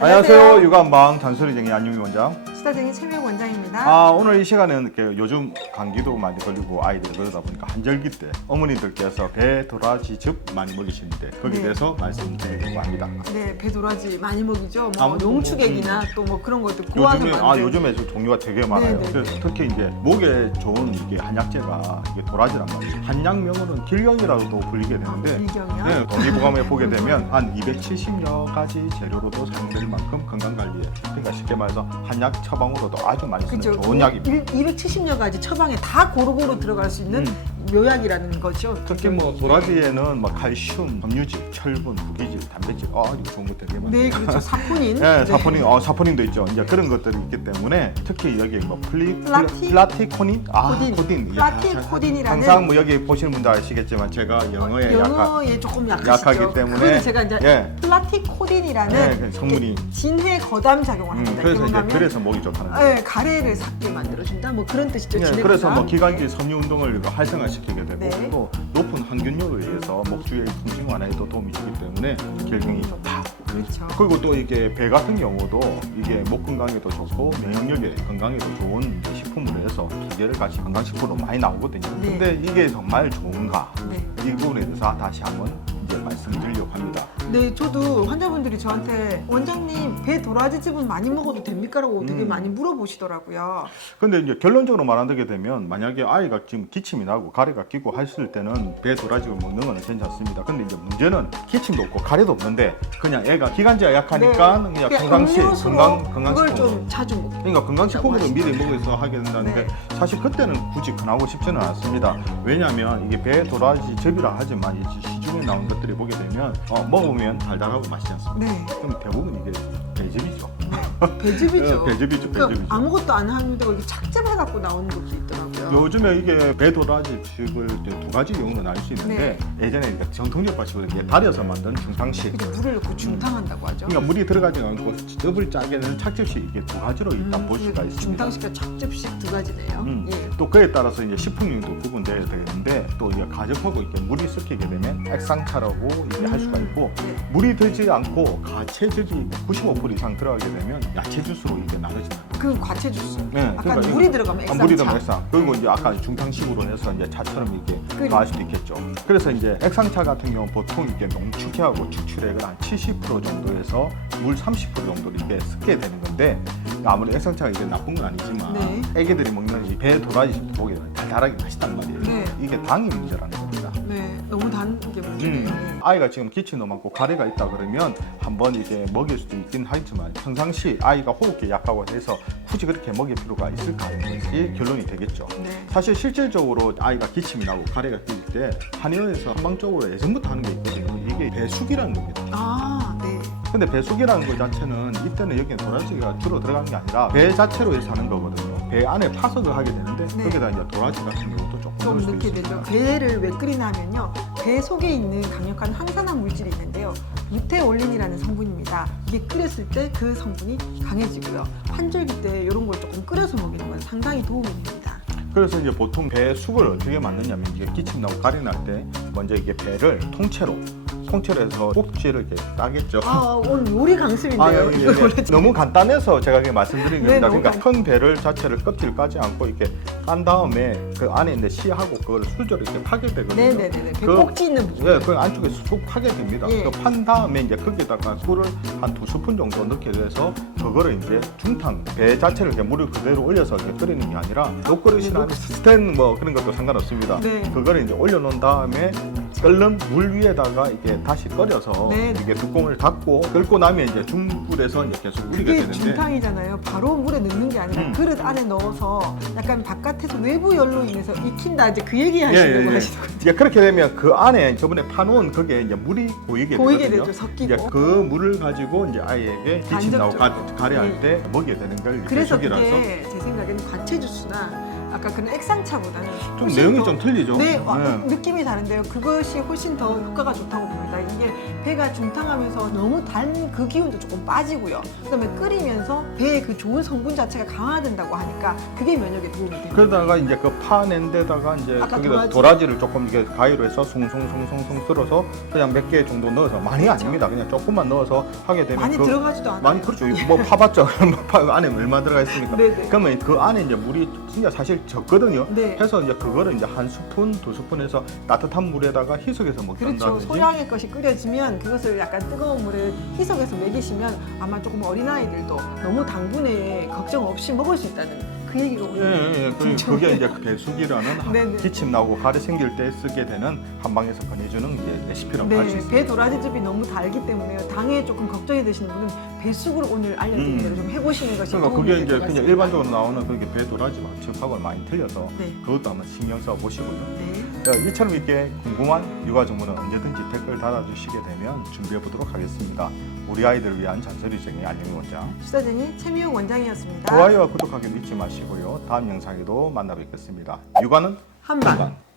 안녕하세요. 육아한방 잔소리쟁이 안유미 원장. 수다쟁이 최미옥 원장입니다. 오늘 이 시간은 이렇게 요즘 감기도 많이 걸리고 아이들이 그러다 보니까 한절기 때 어머니들께서 배 도라지즙 많이 먹이시는데 거기에 네. 대해서 말씀드리려고 합니다. 네, 배도라지 많이 먹이죠. 뭐 아무튼 용축액이나 또 뭐 그런 것도 고아서 만든. 요즘에 종류가 되게 많아요. 네네네. 그래서 특히 이제 목에 좋은 이게 한약재가 이게 도라지란 말이에요. 한약명으로는 길경이라고도 불리게 되는데 길경이요? 네, 동의보감에 보게 되면 한 270여 가지 재료로도 사용될 만큼 건강 관리에, 그러니까 쉽게 말해서 한약 처방으로도 아주 많이 쓰는 그죠. 좋은 약입니다. 270여 가지 처방에 다 고루고루 들어갈 수 있는 묘약이라는 거죠. 특히 뭐 도라지에는 뭐 칼슘, 섬유질, 철분, 구기질, 단백질, 이거 좋은 거 되게 많아요. 네, 그렇죠. 사포닌. 네, 사포닌도 있죠. 이제 그런 것들이 있기 때문에 특히 여기 뭐 플라티코닌, 코딘. 플라티코딘이라는 항상 뭐 여기 보시는 분들 아시겠지만 제가 영어에 조금 약하기 약하시죠. 때문에 그래서 제가 이제 예. 플라티코딘이라는 그 성분이 진해 거담 작용을 합니다. 그래서 이제 그러면 그래서 목이 좋다는 거예요. 네, 가래를 삭게 만들어준다. 뭐 그런 뜻이죠. 진해 그래서 거담. 뭐 기관지 섬유 운동을 활성화시키게 되고 네. 또 높은 항균력을 위해서 목주의 통증 완화에도 도움이 주기 때문에 길경이 좋다. 그렇죠. 그리고 또 이게 배 같은 경우도 이게 목 건강에도 좋고 면역력에 건강에도 좋은 식품으로 해서 기계를 같이 건강식품으로 많이 나오거든요. 네. 근데 이게 정말 좋은가? 네. 이 부분에 대해서 다시 한번 이제 말씀드리려고 합니다. 네, 저도 환자분들이 저한테 원장님 배 도라지즙은 많이 먹어도 됩니까라고 되게 많이 물어보시더라고요. 근데 이제 결론적으로 말하게 되면 만약에 아이가 지금 기침이 나고 가래가 끼고 했을 때는 배 도라지를 먹는 건 괜찮습니다. 근데 이제 문제는 기침도 없고 가래도 없는데 그냥 애가 기관지가 약하니까 그냥 건강식품으로 그걸 좀 자주 먹고. 그러니까 건강식품으로 하시죠. 미리 먹어서 하게 된다는데 네. 사실 그때는 굳이 권하고 싶지는 않습니다. 왜냐하면 이게 배 도라지 즙이라 하지만 이 시중에 나온 것들이 보게 되면 먹으면 달달하고 맛있지 않습니까? 네. 그럼 대부분 이게 배즙이죠. 배즙이죠. 배즙이죠. 그러니까 아무것도 안 하는데 이렇게 착즙해갖고 나오는 것도 있더라고요. 요즘에 이게 배 도라지 즙을 이제 두 가지 용어로 알 수 있는데 예전에 이제 정통적 방식으로 이렇게 달여서 만든 중탕식. 그죠, 물을 넣고 중탕한다고 하죠. 그러니까 물이 들어가지 않고 즙을 짜게 되는 착즙식 이게 두 가지로 일단 볼 수가 있습니다. 중탕식과 착즙식 두 가지네요. 예. 또 그에 따라서 이제 식품용도 구분돼야 되는데 또 이게 가접하고 이렇게 물이 섞이게 되면 액상차라고 이제 할 수가 있고 네. 물이 들지 않고 가채즙이 95% 이상 들어가게 되면 야채 주스로 이게 나눠진다. 그 과채 주스. 네, 아까 그러니까 물이 들어가면 액상차. 물이 들어가면 액상. 그리고 이제 아까 중탕식으로 해서 이제 차처럼 이렇게 나올 수도 있겠죠. 그래서 이제 액상차 같은 경우는 보통 이렇게 농축해하고 축출액을 한 70% 정도에서 물 30% 정도로 이렇게 섞게 되는 건데 아무리 액상차가 이게 나쁜 건 아니지만 네. 애기들이 먹는 이 배 도라지 보게 되면 달달하게 맛있단 말이에요. 네. 이게 당이 문제라는 겁니다. 네, 너무 단 게 문제네요. 아이가 지금 기침도 많고 가래가 있다 그러면 한번 이제 먹일 수도 있긴 하지만 평상시 아이가 호흡기 약하고 해서 굳이 그렇게 먹일 필요가 있을까 하는 것이 결론이 되겠죠. 네. 사실 실질적으로 아이가 기침이 나고 가래가 낄 때 한의원에서 한방적으로 예전부터 하는 게 있거든요. 이게 배숙이라는 겁니다. 아, 네. 근데 배숙이라는 것 자체는 이때는 여기에 도라지가 주로 들어간 게 아니라 배 자체로 해서 하는 거거든요. 배 안에 파석을 하게 되는데 네. 거기다 이제 도라지 같은 경우도 조금 좀 넣을 수 넣게 있습니다. 되죠. 배를 왜 끓이나 하면요. 배 속에 있는 강력한 항산화 물질이 있는데요. 루테올린이라는 성분입니다. 이게 끓였을 때 그 성분이 강해지고요. 환절기 때 이런 걸 조금 끓여서 먹이는 건 상당히 도움이 됩니다. 그래서 이제 보통 배 숙을 어떻게 만드냐면 이게 기침 나고 가래 날 때 먼저 이게 배를 통째로 해서 꼭지를 이렇게 따겠죠. 아, 오늘 요리 강습인데요. 예, 이거 예. 원래 너무 간단해서 제가 그냥 말씀드린 네, 겁니다. 너무 그러니까 큰 배를 자체를 껍질 까지 않고 이렇게 깐 다음에 그 안에 있는 씨하고 그걸 술적으로 이렇게 파게 되거든요. 네네네. 배 꼭지 있는 부분. 예, 그 안쪽에 쑥 파게 됩니다. 예. 그 판 다음에 이제 거기다가 꿀을 한 2스푼 정도 넣게 돼서 그거를 이제 중탕 배 자체를 이렇게 물을 그대로 올려서 이렇게 끓이는 게 아니라 녹그릇이나 스텐 뭐 그런 것도 상관없습니다. 네. 그거를 이제 올려놓은 다음에 끓는 물 위에다가 이게 다시 끓여서 네. 이게 뚜껑을 닫고 끓고 나면 이제 중불에서 이제 계속 우리게 그게 되는데 중탕이잖아요. 바로 물에 넣는 게 아니라 그릇 안에 넣어서 약간 바깥에서 외부 열로 인해서 익힌다. 이제 그 얘기 하시려고 하시더라고요. 이제 그렇게 되면 그 안에 저번에 파놓은 그게 이제 물이 고이게 되거든요. 되죠. 섞이고. 이제 그 물을 가지고 이제 아이에게 기침 나고 간접적으로. 가래할 네. 때 먹게 되는 걸 그래서 배숙이라서 그게 제 생각에는 과채 주스나 아까 그런 액상차보다는 좀 훨씬 내용이 더- 좀 틀리죠. 네, 느낌이 다른데요. 그것이 훨씬 더 효과가 좋다고 봅니다. 이게 배가 중탕하면서 너무 단 그 기운도 조금 빠지고요. 그다음에 끓이면서 배의 그 좋은 성분 자체가 강화된다고 하니까 그게 면역에 도움이 됩니다. 그러다가 이제 그 파낸 데다가 이제 아까 거기다 도라지. 도라지를 조금 이렇게 가위로 해서 송송송송송 썰어서 그냥 몇 개 정도 넣어서 많이 아닙니다. 그냥 조금만 넣어서 하게 되면 많이 들어가지도 않아요. 많이 그렇죠. 뭐 파봤죠. 파 안에 얼마 들어가 있습니까? 네네. 그러면 그 안에 이제 물이 진짜 사실 적거든요. 네. 해서 이제 그거를 이제 한 스푼, 두 스푼 해서 따뜻한 물에다가 희석해서 그렇죠. 먹는다든지. 소량의 것이 끓여지면 그것을 약간 뜨거운 물에 희석해서 먹이시면 아마 조금 어린아이들도 너무 당분에 걱정 없이 먹을 수 있다는 그 얘기가 오늘 예. 그게 이제 배수기라는 네네. 기침 나고 가래 생길 때 쓰게 되는 한방에서 권해주는 이제 레시피라고 할 수 네, 있습니다. 배 도라지즙이 너무 달기 때문에 당에 조금 걱정이 되시는 분은 배숙으로 오늘 알려드린 대로 좀 해보시는 것이 그러니까 도움이 그게 될 이제 것 그냥 같습니다. 일반적으로 나오는 그게 배도라지 맛집하고는 많이 틀려서 네. 그것도 한번 신경 써 보시고요. 네. 이처럼 이렇게 궁금한 육아 정보는 언제든지 댓글 달아주시게 되면 준비해 보도록 하겠습니다. 우리 아이들을 위한 잔소리쟁이 알림이 원장. 수다쟁이 최미용 원장이었습니다. 좋아요와 구독하기 잊지 마시고요. 다음 영상에도 만나 뵙겠습니다. 육아는 한방.